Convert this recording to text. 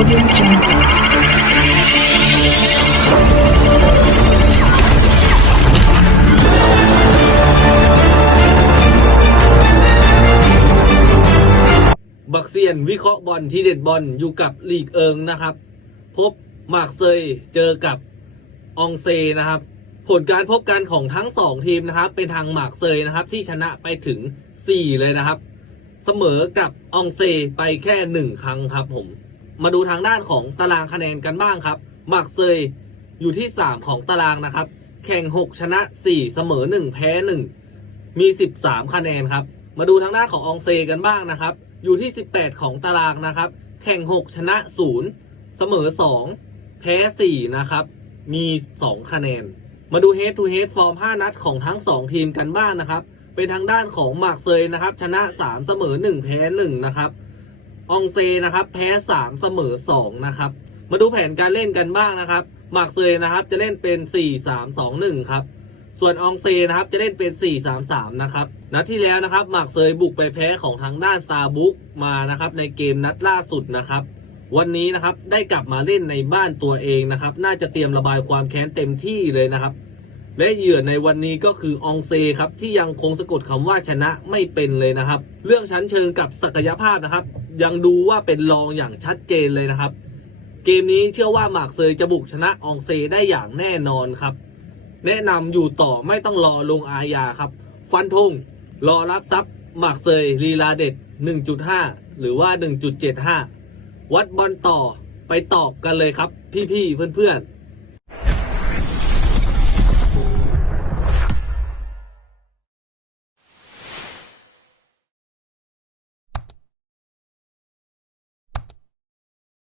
Audio Jungle. บักเซียนวิเคราะห์บอลที่เด็ดบอลอยู่กับลีกเอิงนะครับ พบหมากเซยเจอกับองเซนะครับ ผลการพบกันของทั้งสองทีมนะครับ เป็นทางหมากเซยนะครับ ที่ชนะไปถึง 4 เลยนะครับ เสมอกับองเซไปแค่ 1 ครั้งครับผม มาดูทางด้านของตารางคะแนนกันบ้างครับ หมากเซยอยู่ที่ 3 ของตารางนะครับ แข่ง 6 ชนะ 4 เสมอ 1 แพ้ 1 มี 13 คะแนนครับ มาดูทางด้านขององเซกันบ้างนะครับ อยู่ที่ 18 ของตารางนะครับ แข่ง 6 ชนะ 0 เสมอ 2 แพ้ 4 นะครับ มี 2 คะแนน มาดู head to head ฟอร์ม 5 นัดของทั้ง 2 ทีมกันบ้างนะครับ เป็นทางด้านของหมากเซยนะครับ ชนะ 3 เสมอ 1 แพ้ 1 นะครับ องเซนะครับ แพ้3เสมอ2นะครับ มาดูแผนการเล่นกันบ้างนะครับหมากเซยนะครับ จะเล่นเป็น4 3 2 1ครับ ส่วนองเซนะครับจะเล่นเป็น4-3-3นะครับนัดที่แล้วนะครับหมากเซยบุกไปแพ้ของทางด้านซาบุกมานะครับในเกมนัดล่าสุดนะครับวันนี้นะครับได้กลับมาเล่นในบ้านตัวเองนะครับ น่าจะเตรียมระบายความแค้นเต็มที่เลยนะครับ และเหยื่อในวันนี้ก็คือองเซครับที่ยังคงสะกดคำว่าชนะไม่เป็นเลยนะครับ เรื่องชั้นเชิงกับศักยภาพนะครับ ยังดูว่าเป็นรองอย่างชัดเจนเลยนะครับ เกมนี้เชื่อว่าหมากเซยจะบุกชนะองเซได้อย่างแน่นอนครับ แนะนำอยู่ต่อไม่ต้องรอลงอาญาครับ ฟันธงรอรับทรัพย์หมากเซยลีลาเด็ด 1.5 หรือว่า 1.75 วัดบอลต่อไปตอบกันเลยครับ พี่ๆเพื่อนๆ